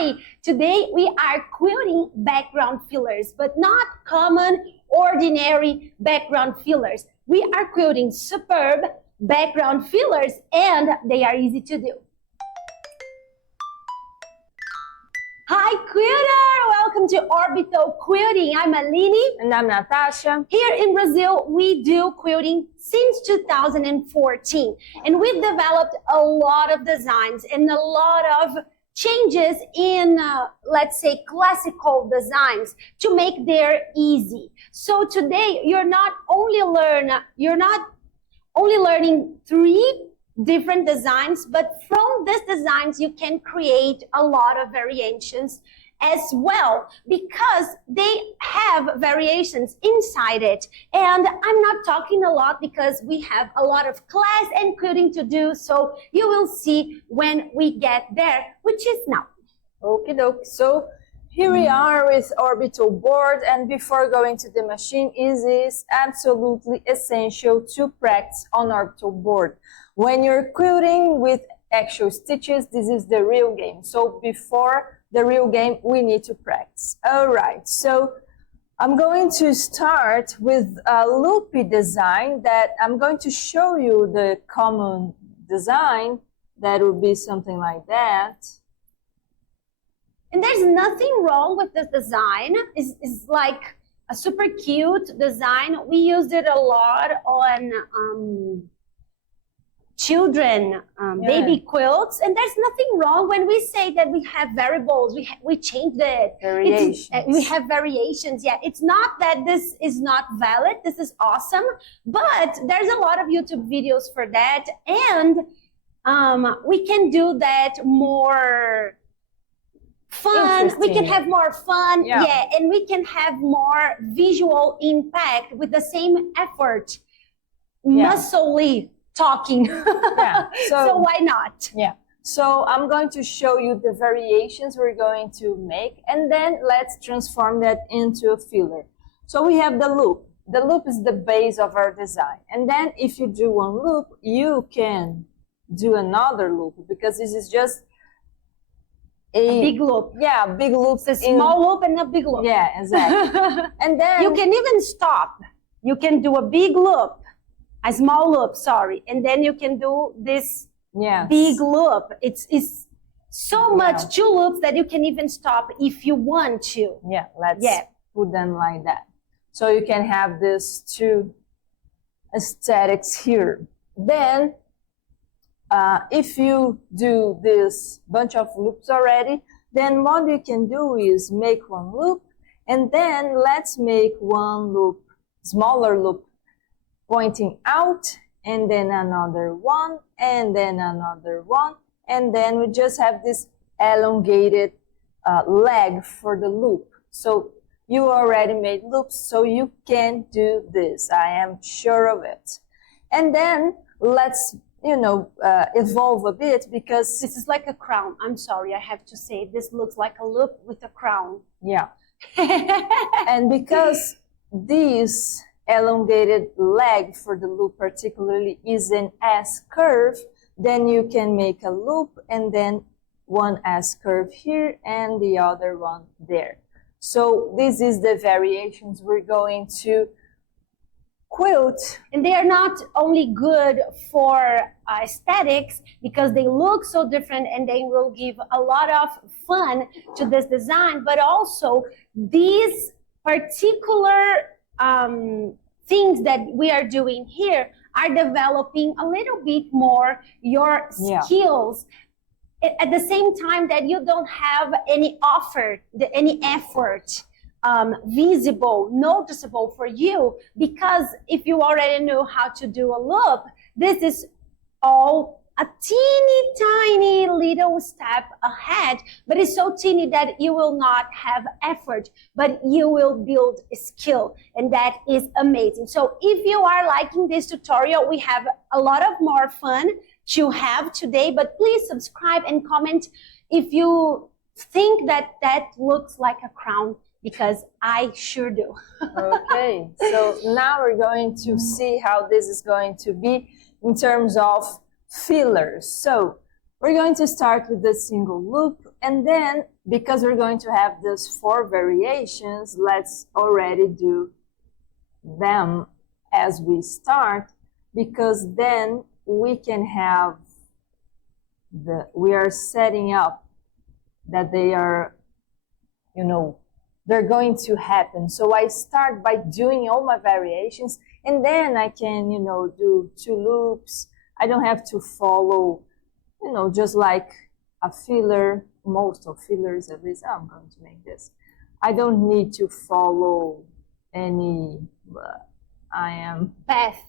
Hi! Today we are quilting background fillers, but not common, ordinary background fillers. We are quilting superb background fillers and they are easy to do. Hi quilter! Welcome to Orbital Quilting. I'm Aline. And I'm Natasha. Here in Brazil, we do quilting since 2014. And we've developed a lot of designs and a lot of changes in, let's say, classical designs to make them easy. So today, you're not only learning 3 different designs, but from these designs you can create a lot of variations as well, because they have variations inside it. And I'm not talking a lot because we have a lot of class and quilting to do, so you will see when we get there, which is now. Okie doke. So here we are with Orbital board, and before going to the machine, it is absolutely essential to practice on Orbital board. When you're quilting with actual stitches, this is the real game. So before the real game, we need to practice. All right, so I'm going to start with a loopy design that I'm going to show you the common design. That would be something like that. And there's nothing wrong with this design. It's like a super cute design. We used it a lot on children baby quilts, and there's nothing wrong when we say that we have variables. We changed it. Variations. We have variations. Yeah, it's not that this is not valid. This is awesome, but there's a lot of YouTube videos for that, and we can do that more fun. We can have more fun, yeah, and we can have more visual impact with the same effort, muscly talking. Yeah. So why not? Yeah. So I'm going to show you the variations we're going to make, and then let's transform that into a filler. So we have the loop. The loop is the base of our design. And then if you do one loop, you can do another loop, because this is just a big loop. Yeah, big loop. It's a small loop and a big loop. Yeah, exactly. And then you can even stop. You can do a big loop, a small loop, sorry, and then you can do this big loop. It's so much 2 loops that you can even stop if you want to. Yeah, let's put them like that. So you can have these 2 aesthetics here. Then if you do this bunch of loops already, then what you can do is make 1 loop, and then let's make 1 loop, smaller loop, pointing out, and then another one, and then another one, and then we just have this elongated leg for the loop. So you already made loops, so you can do this. I am sure of it. And then let's evolve a bit, because this is like a crown. I'm sorry, I have to say, this looks like a loop with a crown. Yeah. And because this elongated leg for the loop particularly is an S curve, then you can make a loop and then 1 S curve here and the other one there. So this is the variations we're going to quilt. And they are not only good for aesthetics, because they look so different and they will give a lot of fun to this design, but also these particular things that we are doing here are developing a little bit more your skills at the same time that you don't have any effort visible, noticeable for you, because if you already know how to do a loop, this is all a teeny tiny little step ahead, but it's so teeny that you will not have effort, but you will build a skill, and that is amazing. So if you are liking this tutorial, we have a lot of more fun to have today, but please subscribe and comment if you think that that looks like a crown, because I sure do. Okay, so now we're going to see how this is going to be in terms of fillers. So we're going to start with the single loop, And then, because we're going to have those 4 variations, let's already do them as we start, because then we can have we are setting up that they are, you know, they're going to happen. So I start by doing all my variations, and then I can, you know, do 2 loops. I don't have to follow, you know, just like a filler, most of fillers at least. I'm going to make this. I don't need to follow any, path.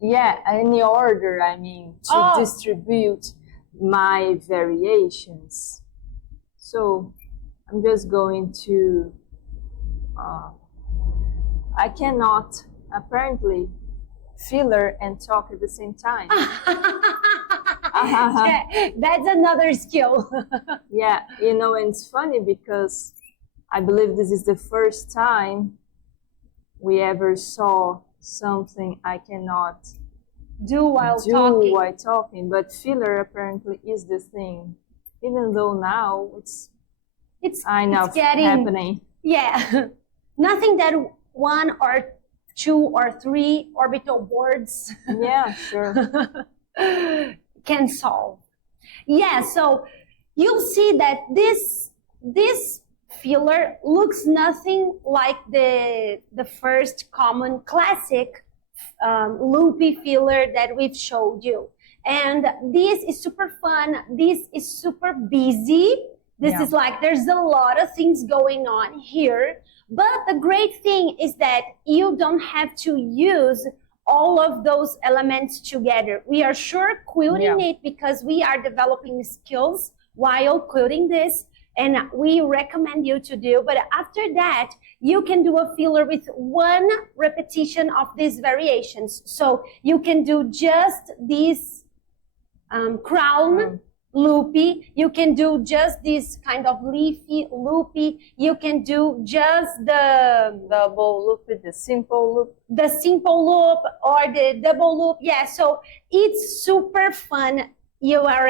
Yeah, any order, I mean, to distribute my variations. So I'm just going to, I cannot apparently filler and talk at the same time. Yeah, that's another skill. Yeah, you know, and it's funny because I believe this is the first time we ever saw something I cannot do while talking, but filler apparently is the thing, even though now it's getting happening. Yeah, nothing that 1 or 2 or 3 orbital boards yeah, sure, can solve. Yeah, so you'll see that this filler looks nothing like the first common classic loopy filler that we've showed you. And this is super fun. This is super busy. This is like, there's a lot of things going on here. But the great thing is that you don't have to use all of those elements together. We are sure quilting it because we are developing skills while quilting this, and we recommend you to do. But after that, you can do a filler with 1 repetition of these variations. So you can do just this crown loopy. You can do just this kind of leafy loopy. You can do just the double loop, the simple loop, or the double loop. Yeah, so it's super fun. You are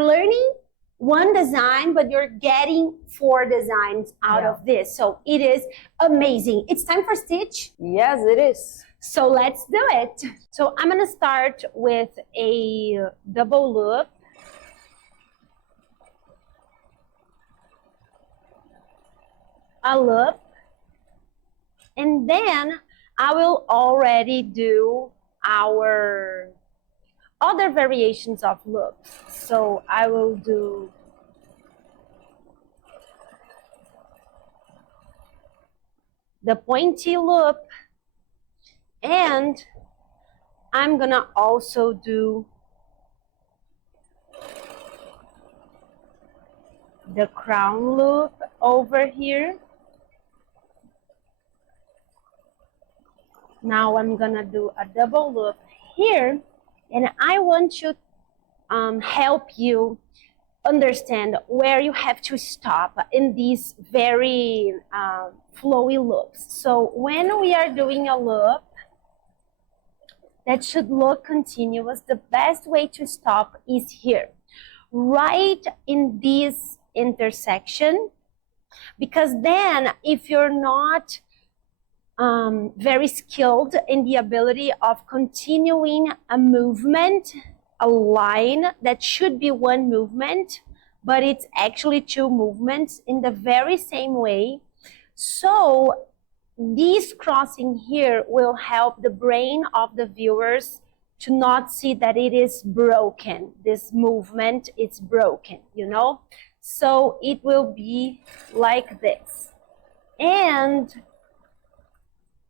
learning 1 design, but you're getting 4 designs out of this. So it is amazing. It's time for stitch. Yes, it is. So let's do it. So I'm gonna start with a double loop. A loop, and then I will already do our other variations of loops. So I will do the pointy loop, and I'm gonna also do the crown loop over here. Now I'm gonna do a double loop here, and I want to help you understand where you have to stop in these very flowy loops. So when we are doing a loop that should look continuous, the best way to stop is here, right in this intersection, because then if you're not very skilled in the ability of continuing a movement, a line that should be 1 movement, but it's actually 2 movements in the very same way. So this crossing here will help the brain of the viewers to not see that it is broken. This movement, it's broken, you know? So it will be like this. And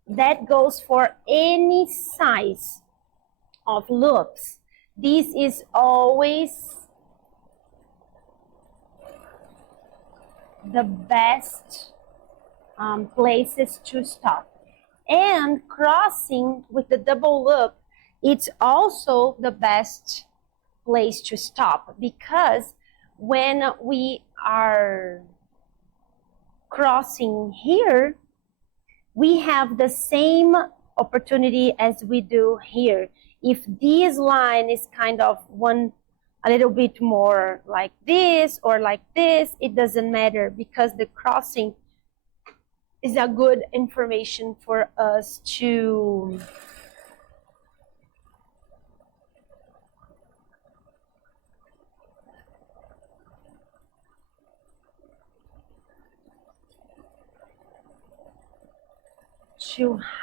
that goes for any size of loops. This is always the best places to stop. And crossing with the double loop, it's also the best place to stop, because when we are crossing here, we have the same opportunity as we do here. If this line is kind of a little bit more like this or like this, it doesn't matter, because the crossing is a good information for us to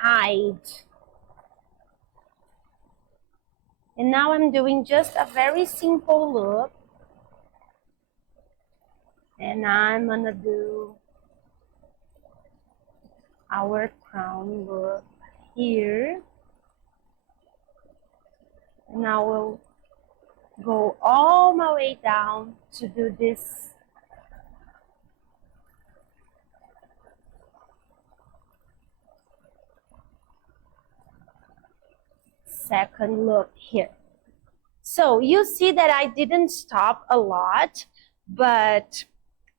hide. And now I'm doing just a very simple look. And I'm gonna do our crown look here. And I will go all my way down to do this second look here. So you see that I didn't stop a lot, but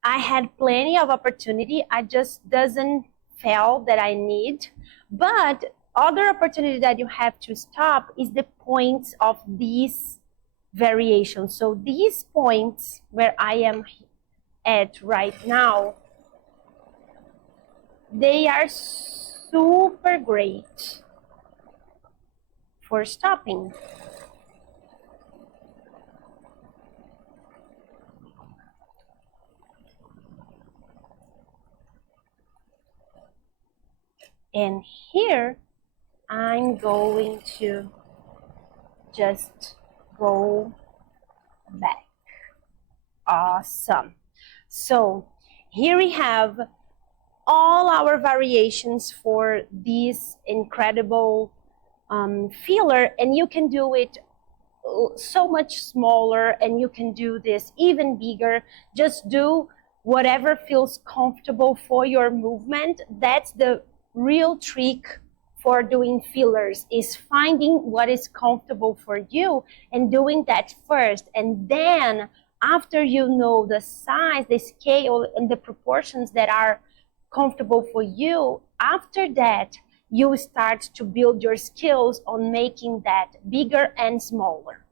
I had plenty of opportunity. I just doesn't feel that I need. But other opportunity that you have to stop is the points of these variations. So these points where I am at right now, they are super great for stopping. And here, I'm going to just go back. Awesome. So here we have all our variations for this incredible filler, and you can do it so much smaller, and you can do this even bigger. Just do whatever feels comfortable for your movement. That's the real trick for doing fillers, is finding what is comfortable for you and doing that first. And then after you know the size, the scale, and the proportions that are comfortable for you, after that, you start to build your skills on making that bigger and smaller.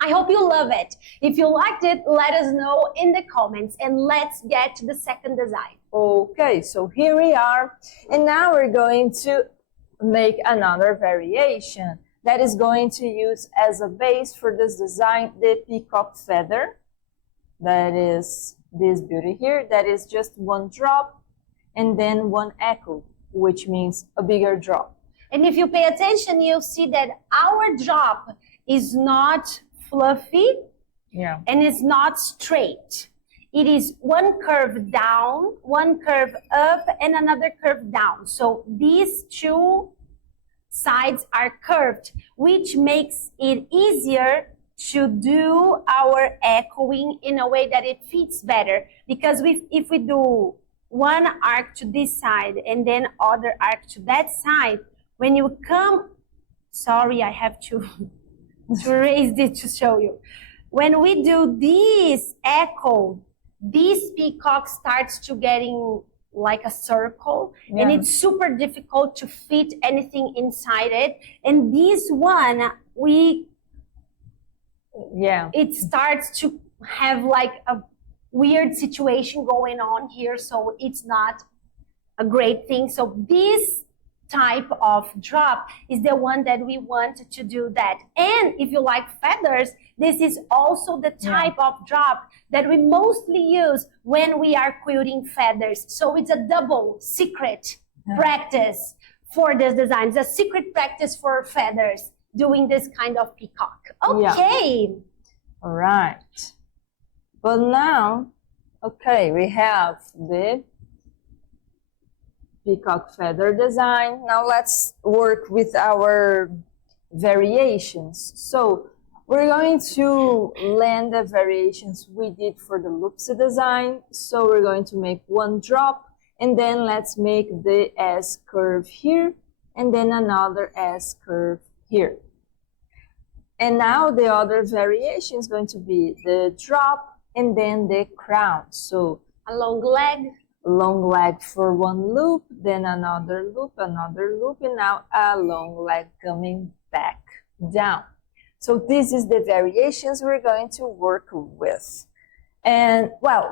I hope you love it. If you liked it, let us know in the comments, and let's get to the second design. Okay, so here we are, and now we're going to make another variation that is going to use as a base for this design the peacock feather. That is this beauty here, that is just one drop and then one echo, which means a bigger drop. And if you pay attention, you'll see that our drop is not fluffy, and it's not straight. It is one curve down, one curve up, and another curve down. So these two sides are curved, which makes it easier to do our echoing in a way that it fits better. Because if we do one arc to this side and then other arc to that side, when you come, sorry, I have to raise it to show you. When we do this echo, this peacock starts to getting like a circle, and it's super difficult to fit anything inside it. And this one, it starts to have like a weird situation going on here, so it's not a great thing. So this type of drop is the one that we want to do that. And if you like feathers, this is also the type of drop that we mostly use when we are quilting feathers. So it's a double secret practice for this design. It's a secret practice for feathers, doing this kind of peacock. Okay. All right. But now, okay, we have the peacock feather design. Now let's work with our variations. So we're going to land the variations we did for the loopsy design. So we're going to make one drop, and then let's make the S curve here, and then another S curve here. And now the other variation is going to be the drop and then the crown. So a long leg for one loop, then another loop, and now a long leg coming back down. So this is the variations we're going to work with. And well,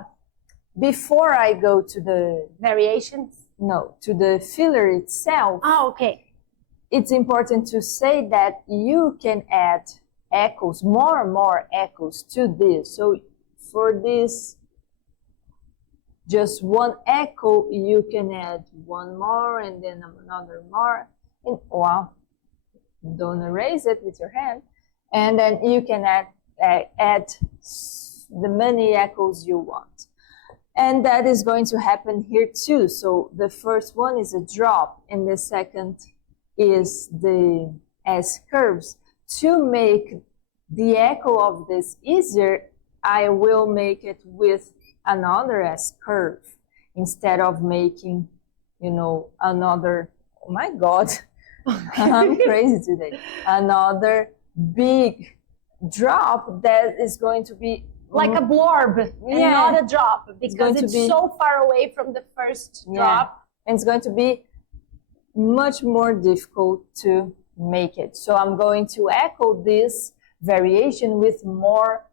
before I go to the Variations? no, to the filler itself, Oh, okay. it's important to say that you can add echoes, more and more echoes to this. So for this, just one echo, you can add one more and then another more. And wow, don't erase it with your hand. And then you can add the many echoes you want. And that is going to happen here too. So the first one is a drop and the second is the S curves. To make the echo of this easier, I will make it with another S curve instead of making, you know, another, oh my God, I'm crazy today, another big drop that is going to be like a blorb and not a drop, because it's so far away from the first drop. And it's going to be much more difficult to make it. So I'm going to echo this variation with more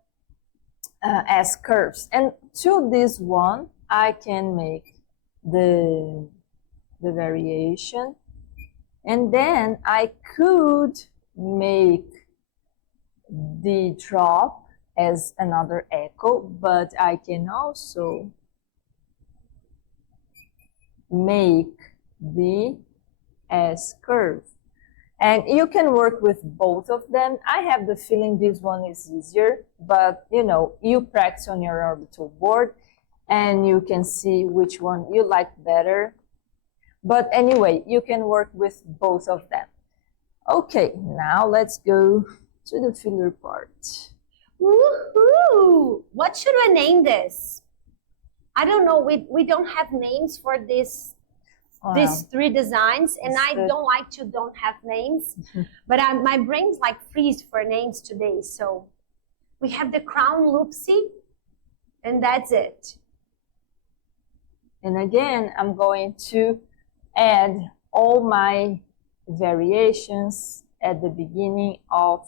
S curves. And to this one, I can make the variation. And then I could make the drop as another echo, but I can also make the S curve. And you can work with both of them. I have the feeling this one is easier, but you know, you practice on your orbital board and you can see which one you like better. But anyway, you can work with both of them. Okay, now let's go to the filler part. Woohoo! What should I name this? I don't know. We don't have names for this. These three designs, and I don't like to don't have names, but my brain's like freeze for names today. So we have the crown loopsy, and that's it. And again, I'm going to add all my variations at the beginning of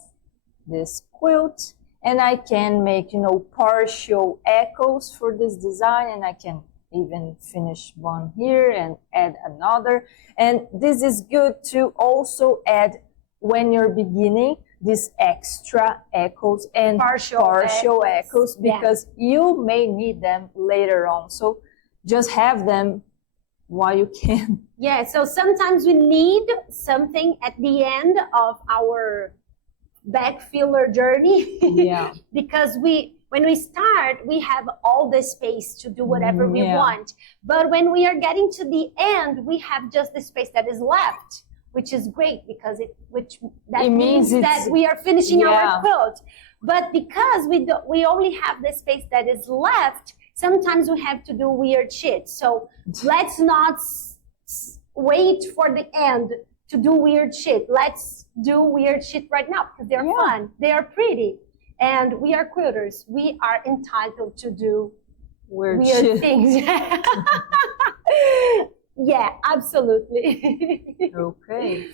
this quilt, and I can make, you know, partial echoes for this design, and I can even finish one here and add another. And this is good to also add when you're beginning these extra echoes and partial echoes because you may need them later on. So just have them while you can. Yeah, so sometimes we need something at the end of our back filler journey. Yeah. Because when we start, we have all the space to do whatever we want. But when we are getting to the end, we have just the space that is left, which is great because it means that we are finishing our quilt. But because we only have the space that is left, sometimes we have to do weird shit. So let's not wait for the end to do weird shit. Let's do weird shit right now because they're fun. They are pretty. And we are quilters. We are entitled to do weird things. Yeah, absolutely. Okay.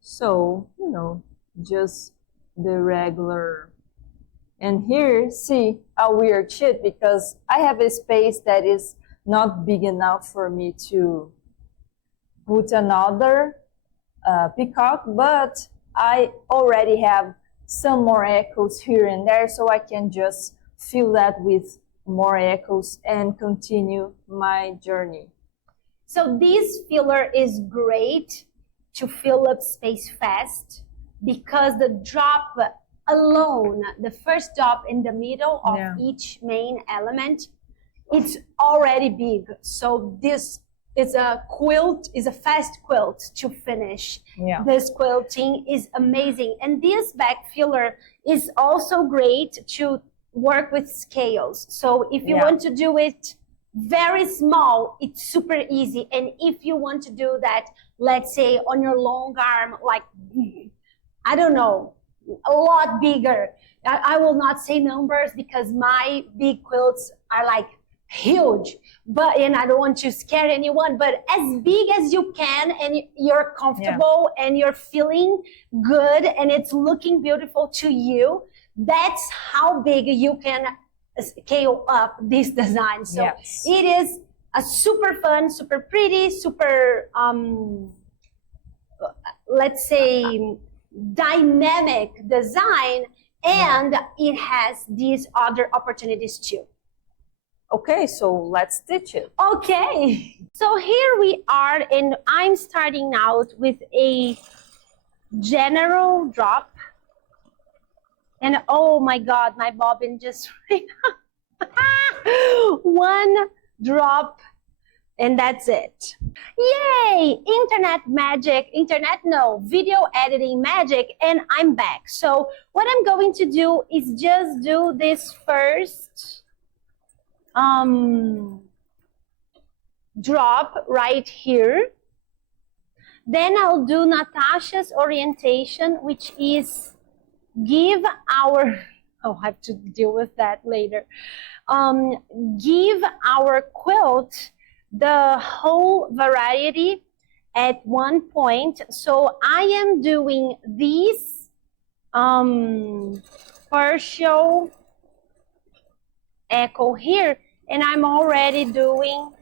So, you know, just the regular. And here, see a weird shit because I have a space that is not big enough for me to put another peacock, but I already have some more echoes here and there, so I can just fill that with more echoes and continue my journey. So this filler is great to fill up space fast because the drop alone, the first drop in the middle of each main element, it's already big. So this is a fast quilt to finish. Yeah. This quilting is amazing. And this back filler is also great to work with scales. So if you want to do it very small, it's super easy. And if you want to do that, let's say on your long arm, like, I don't know, a lot bigger. I will not say numbers because my big quilts are like huge, but, and I don't want to scare anyone, but as big as you can, and you're comfortable and you're feeling good and it's looking beautiful to you. That's how big you can scale up this design. So it is a super fun, super pretty, super let's say dynamic design, and it has these other opportunities too. Okay, so let's stitch it. Okay, so here we are, and I'm starting out with a general drop. And oh my God, my bobbin just one drop, and that's it. Yay! Internet magic, video editing magic, and I'm back. So what I'm going to do is just do this first drop right here. Then I'll do Natasha's orientation, which is give our, oh, I have to deal with that later. Give our quilt the whole variety at one point. So I am doing these partial echo here, and I'm already doing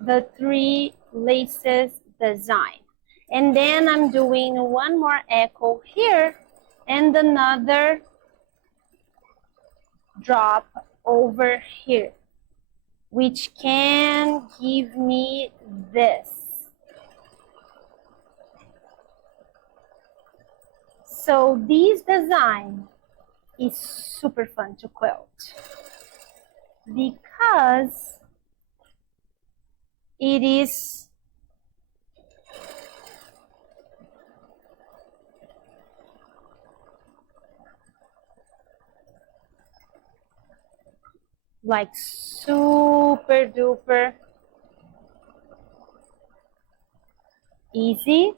the 3 laces design. And then I'm doing one more echo here and another drop over here, which can give me this. So this design is super fun to quilt because it is like super duper easy,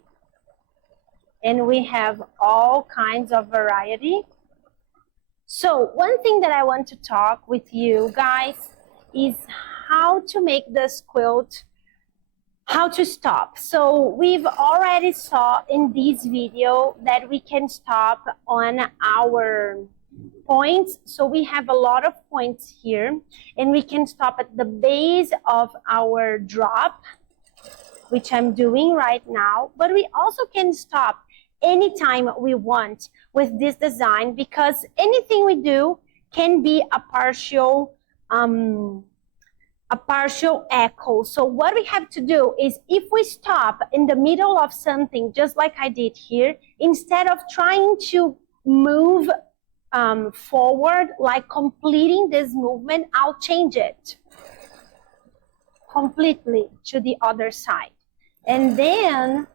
and we have all kinds of variety. So one thing that I want to talk with you guys is how to make this quilt, how to stop. So we've already saw in this video that we can stop on our points. So we have a lot of points here, and we can stop at the base of our drop, which I'm doing right now, but we also can stop anytime we want with this design, because anything we do can be a partial echo. So what we have to do is, if we stop in the middle of something, just like I did here, instead of trying to move forward, like completing this movement, I'll change it completely to the other side. And then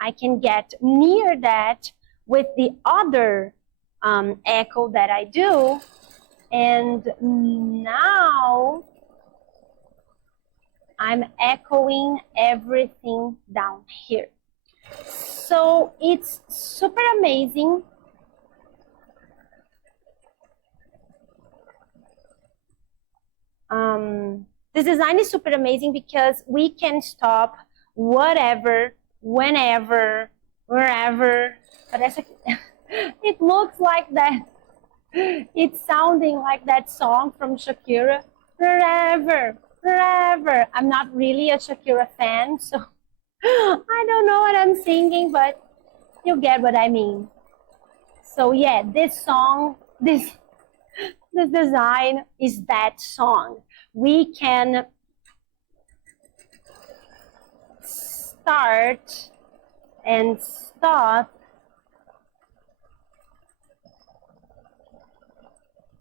I can get near that with the other echo that I do. And now I'm echoing everything down here. So it's super amazing. This design is super amazing because we can stop whatever, whenever, wherever. But it looks like that. It's sounding like that song from Shakira, forever, forever. I'm not really a Shakira fan, so I don't know what I'm singing, but you get what I mean. So yeah, this song, this design is that song. We can start and stop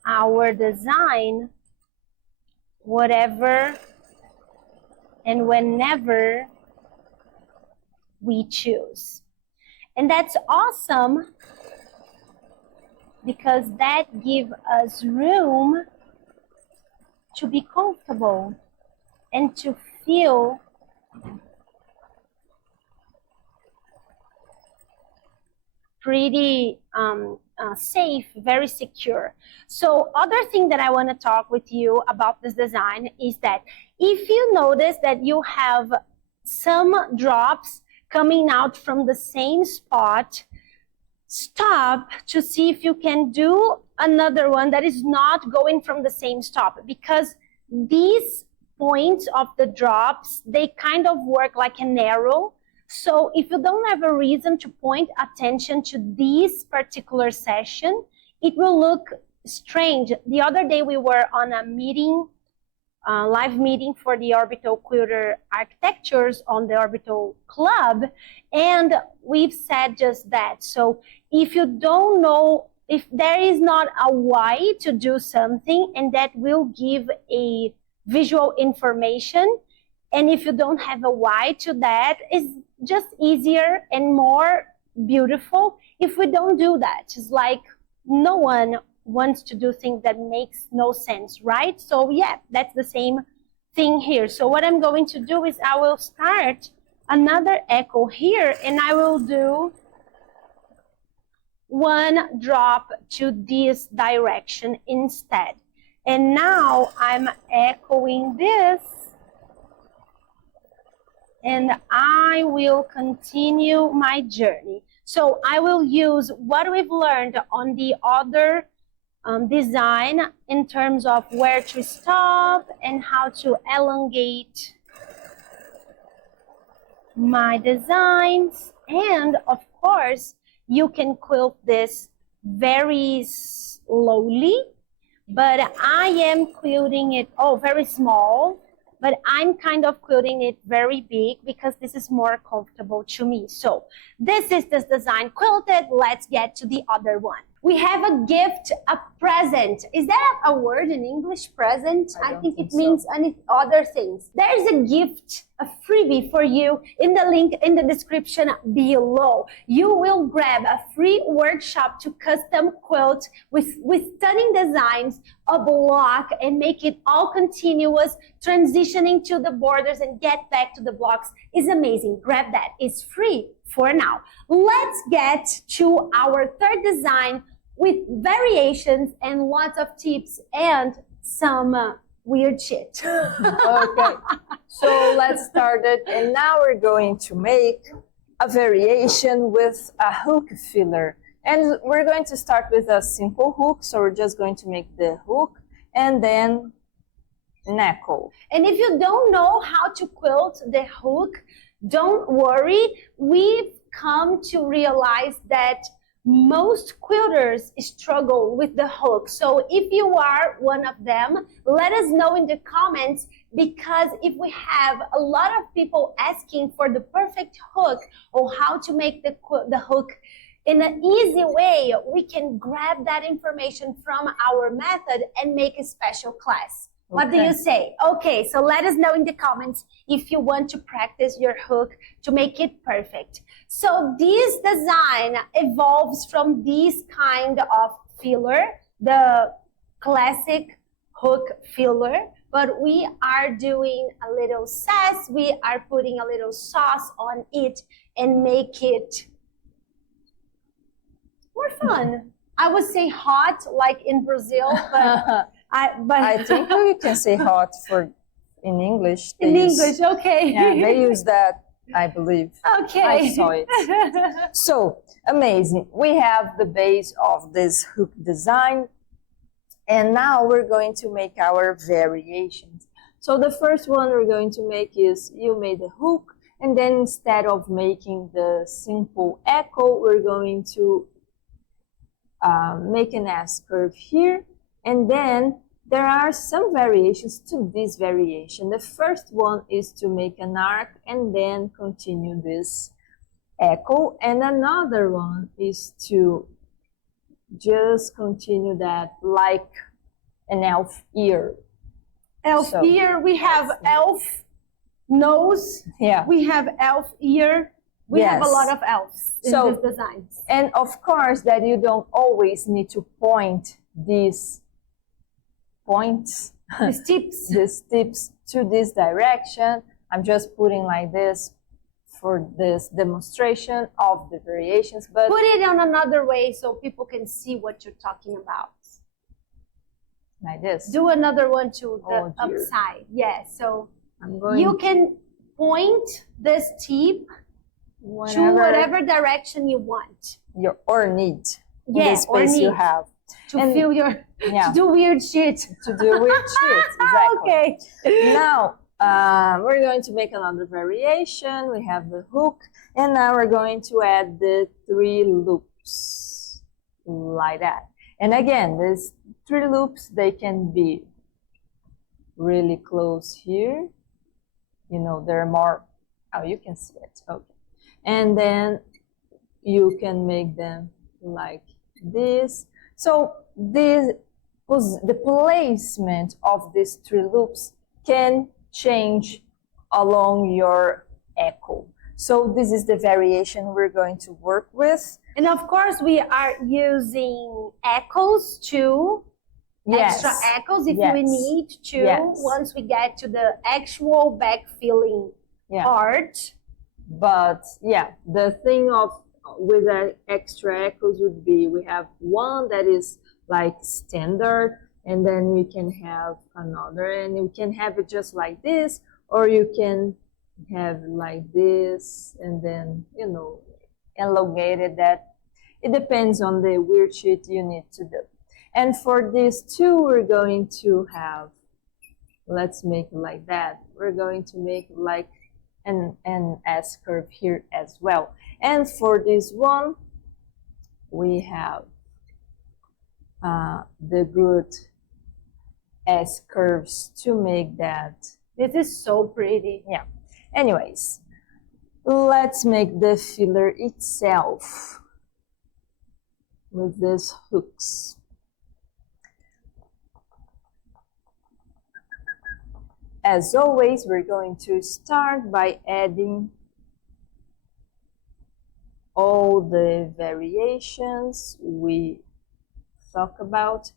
our design whatever and whenever we choose. And that's awesome because that gives us room to be comfortable and to feel pretty safe, very secure. So other thing that I want to talk with you about this design is that if you notice that you have some drops coming out from the same spot, stop to see if you can do another one that is not going from the same stop, because these points of the drops, they kind of work like an arrow. So if you don't have a reason to point attention to this particular session, it will look strange. The other day we were on a meeting, live meeting for the Orbital Quilter Architectures on the Orbital Club, and we've said just that. So if you don't know, if there is not a why to do something, and that will give a visual information, and if you don't have a why to that, it's just easier and more beautiful if we don't do that. It's like no one wants to do things that makes no sense, right? So yeah, that's the same thing here. So what I'm going to do is I will start another echo here, and I will do one drop to this direction instead. And now I'm echoing this, and I will continue my journey. So I will use what we've learned on the other design in terms of where to stop and how to elongate my designs. And of course, you can quilt this very slowly, but I am quilting it, very small, but I'm kind of quilting it very big because this is more comfortable to me. So this is this design quilted. Let's get to the other one. We have a gift, a present. Is that a word in English, present? I think it means other things. There's a gift, a freebie for you in the link in the description below. You will grab a free workshop to custom quilt with stunning designs, a block, and make it all continuous. Transitioning to the borders and get back to the blocks is amazing. Grab that. It's free for now. Let's get to our third design with variations and lots of tips and some weird shit. Okay, so let's start it. And now we're going to make a variation with a hook filler. And we're going to start with a simple hook. So we're just going to make the hook and then knuckle. And if you don't know how to quilt the hook, don't worry. We've come to realize that most quilters struggle with the hook. So if you are one of them, let us know in the comments, because if we have a lot of people asking for the perfect hook or how to make the hook in an easy way, we can grab that information from our method and make a special class. What do you say? Okay, so let us know in the comments if you want to practice your hook to make it perfect. So this design evolves from this kind of filler, the classic hook filler, but we are doing a little sass. We are putting a little sauce on it and make it more fun. I would say hot, like in Brazil, but I think you can say hot in English. In English, okay. Yeah, they use that, I believe. Okay. I saw it. So, amazing. We have the base of this hook design. And now we're going to make our variations. So the first one we're going to make is, you made a hook, and then instead of making the simple echo, we're going to make an S curve here. And then there are some variations to this variation. The first one is to make an arc and then continue this echo. And another one is to just continue that like an elf ear. Elf ear, we have elf nose. Yeah. We have elf ear. We have a lot of elves in these designs. And of course that you don't always need to point these points, these tips to this direction. I'm just putting like this for this demonstration of the variations, but put it on another way so people can see what you're talking about. Like this. Do another one to the Oh, dear. upside. Yes. So I'm going you can point this tip to whatever direction you want. Or need. Yeah, the space you have. To feel your, Yeah. to do weird shit. To do weird shit, exactly. Okay. Now, we're going to make another variation. We have the hook, and now we're going to add the 3 loops, like that. And again, these 3 loops, they can be really close here. You know, they're more, oh, you can see it, okay. And then you can make them like this. So the placement of these 3 loops can change along your echo. So this is the variation we're going to work with. And of course, we are using echoes too. Yes. Extra echoes if Yes. we need to, Yes. once we get to the actual back filling part. But yeah, the thing with the extra echoes would be, we have one that is like standard, and then we can have another, and we can have it just like this, or you can have like this, and then, you know, elongated. That it depends on the weird shit you need to do. And for these 2, we're going to have, let's make it like that. We're going to make like an S curve here as well. And for this one, we have the good S curves to make that. This is so pretty. Yeah. Anyways, let's make the filler itself with these hooks. As always, we're going to start by adding all the variations we talk about.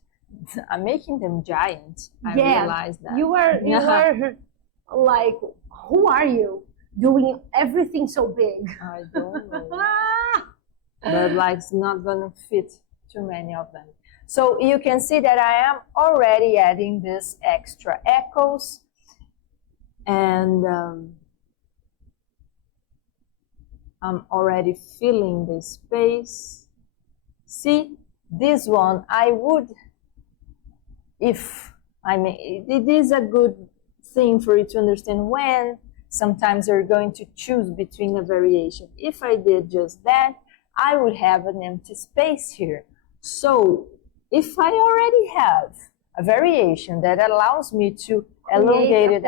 I'm making them giant. I realize that. You are like, who are you doing everything so big? I don't know. But like, it's not gonna fit too many of them. So you can see that I am already adding these extra echoes, and I'm already filling the space. See, this one I would, if I mean, it is a good thing for you to understand when sometimes you're going to choose between a variation. If I did just that, I would have an empty space here. So if I already have a variation that allows me to elongate it,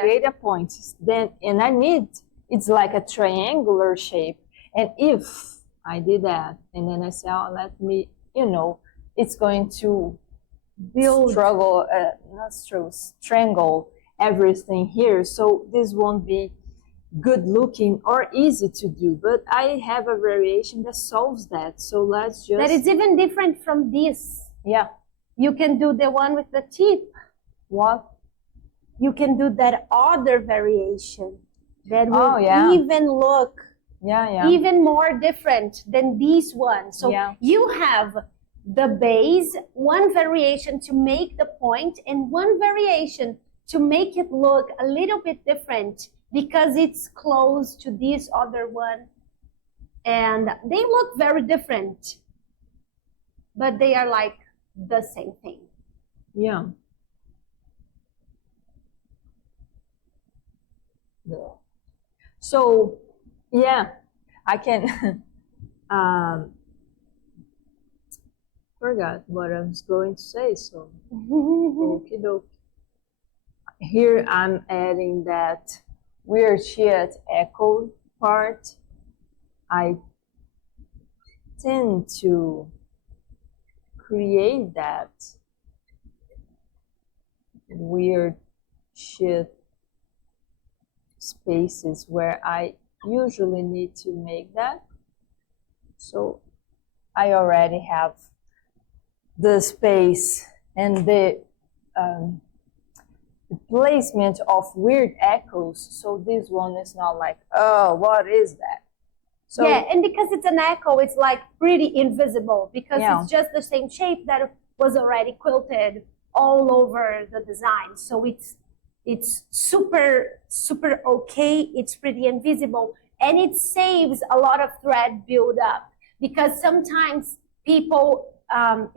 create a point, then, and I need, it's like a triangular shape. And if I did that, and then I say, oh, let me, you know, it's going to strangle everything here. So this won't be good looking or easy to do, but I have a variation that solves that. So let's just... That is even different from this. Yeah. You can do the one with the tip. What? You can do that other variation that will even look even more different than this one. So you have the base, one variation to make the point, and one variation to make it look a little bit different because it's close to this other one. And they look very different, but they are like the same thing. Yeah. So, yeah, I can forgot what I was going to say, so okie dokie. Here I'm adding that weird shit echo part. I tend to create that weird shit spaces where I usually need to make that. So I already have the space and the the placement of weird echoes. So this one is not like, oh, what is that? So, yeah, and because it's an echo, it's like pretty invisible because Yeah. it's just the same shape that was already quilted all over the design. So it's super, super okay. It's pretty invisible, and it saves a lot of thread buildup because sometimes people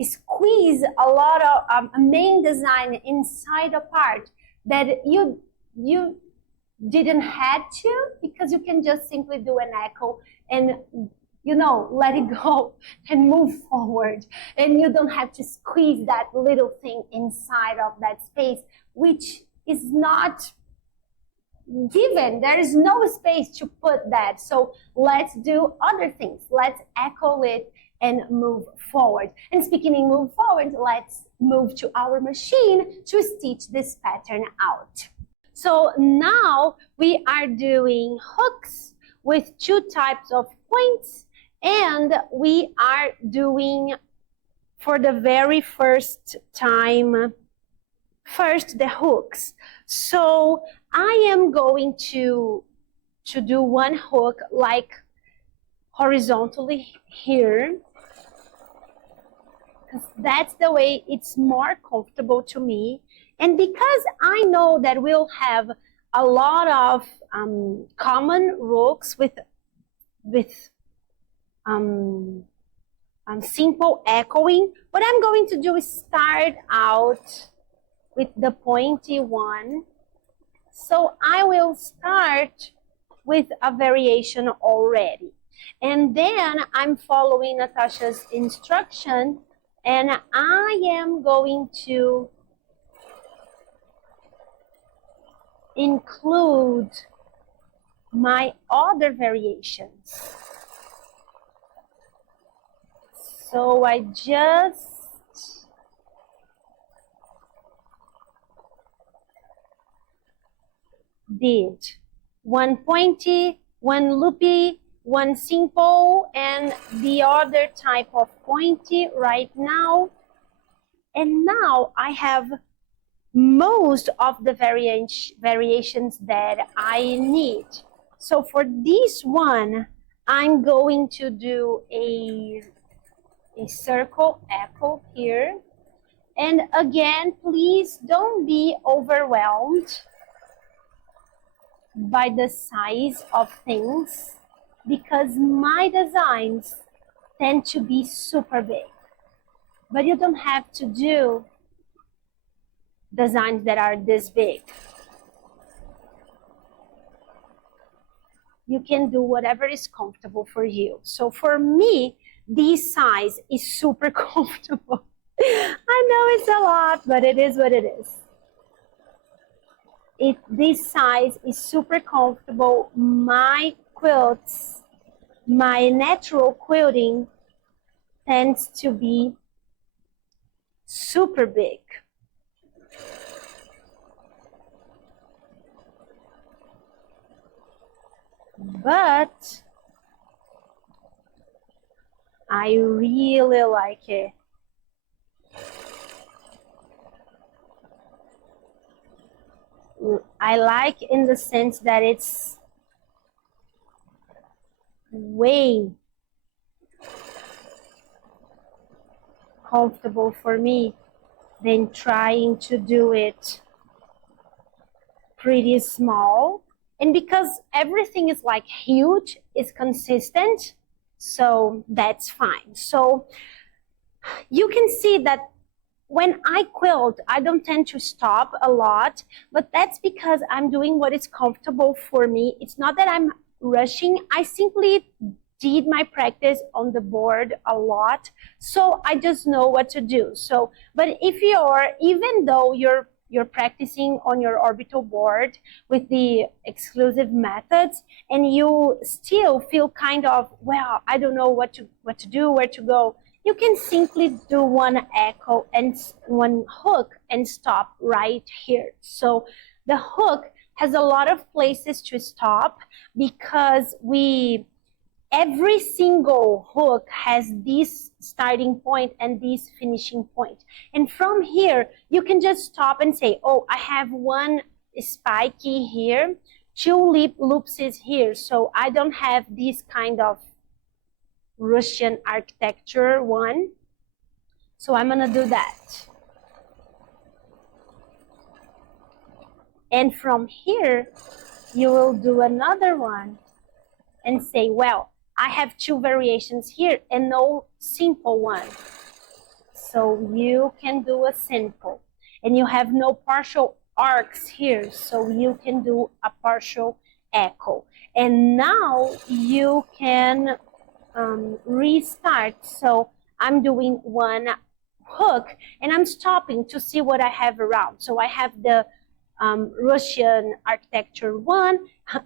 squeeze a lot of a main design inside a part that you didn't have to, because you can just simply do an echo and let it go and move forward, and you don't have to squeeze that little thing inside of that space, which is not given. There is no space to put that. So let's do other things. Let's echo it and move forward. And speaking in move forward, let's move to our machine to stitch this pattern out. So now we are doing hooks with two types of points, and we are doing, for the very first time, first the hooks. So I am going to do one hook like horizontally here, because that's the way it's more comfortable to me. And because I know that we'll have a lot of common hooks with simple echoing, what I'm going to do is start out with the pointy one. So I will start with a variation already. And then I'm following Natasha's instruction, and I am going to include my other variations. So I just did one pointy, one loopy, one simple, and the other type of pointy right now. And now I have most of the variations that I need. So for this one, I'm going to do a circle echo here. And again, please don't be overwhelmed by the size of things, because my designs tend to be super big. But you don't have to do designs that are this big. You can do whatever is comfortable for you. So for me, this size is super comfortable. I know it's a lot, but it is what it is. This size is super comfortable. My quilts, my natural quilting tends to be super big. But I really like it. I like in the sense that it's way comfortable for me than trying to do it pretty small. And because everything is like huge, it's consistent, so that's fine. So you can see that when I quilt, I don't tend to stop a lot, but that's because I'm doing what is comfortable for me. It's not that I'm rushing. I simply did my practice on the board a lot, so I just know what to do. So, but if even though you're practicing on your orbital board with the exclusive methods, and you still feel kind of, well, I don't know what to do, where to go, you can simply do one echo and one hook and stop right here. So the hook has a lot of places to stop because we every single hook has this starting point and this finishing point. And from here, you can just stop and say, oh, I have one spiky here, two loops is here, so I don't have this kind of Russian architecture one. So I'm gonna do that. And from here, you will do another one and say, well, I have two variations here and no simple one. So you can do a simple. And you have no partial arcs here, so you can do a partial echo. And now you can restart. So I'm doing one hook and I'm stopping to see what I have around. So I have the Russian architecture one,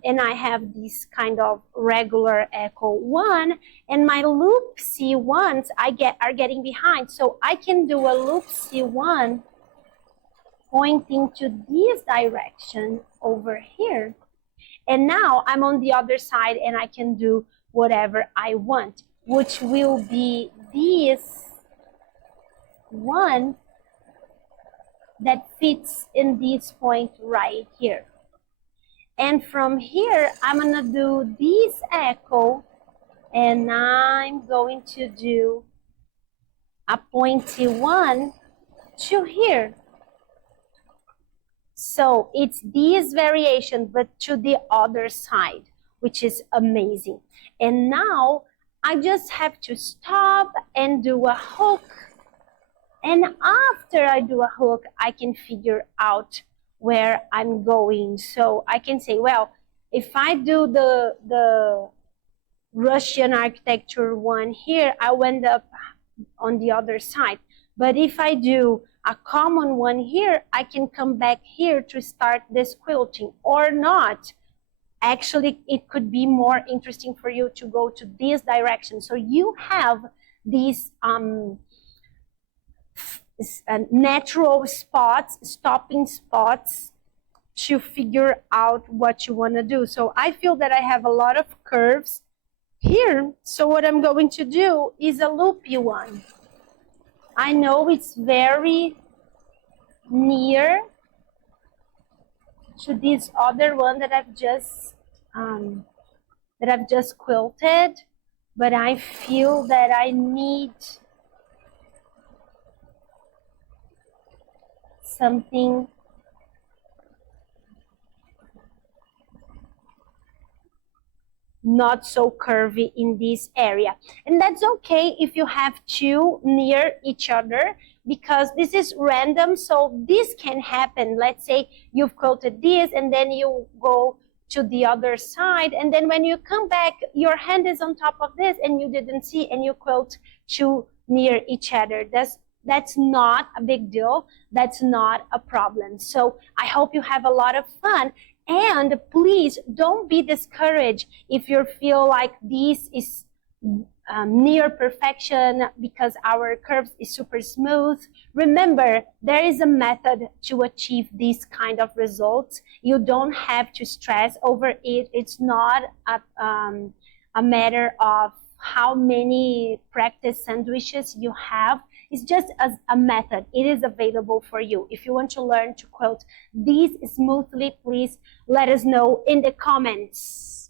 and I have this kind of regular echo one, and my loop C1s are getting behind. So I can do a loop C1 pointing to this direction over here. And now I'm on the other side and I can do whatever I want, which will be this one that fits in this point right here. And from here, I'm gonna do this echo, and I'm going to do a pointy one to here. So it's this variation, but to the other side, which is amazing. And now I just have to stop and do a hook. And after I do a hook, I can figure out where I'm going. So I can say, well, if I do the Russian architecture one here, I end up on the other side. But if I do a common one here, I can come back here to start this quilting or not. Actually, it could be more interesting for you to go to this direction. So you have these natural spots, stopping spots to figure out what you want to do. So I feel that I have a lot of curves here. So what I'm going to do is a loopy one. I know it's very near to this other one that I've just quilted, but I feel that I need something not so curvy in this area. And that's okay if you have two near each other, because this is random, so this can happen. Let's say you've quilted this and then you go to the other side, and then when you come back, your hand is on top of this and you didn't see, and you quilt two near each other. That's not a big deal. That's not a problem. So I hope you have a lot of fun. And please don't be discouraged if you feel like this is near perfection because our curves is super smooth. Remember, there is a method to achieve these kind of results. You don't have to stress over it. It's not a matter of how many practice sandwiches you have. It's just as a method. It is available for you. If you want to learn to quilt these smoothly, please let us know in the comments.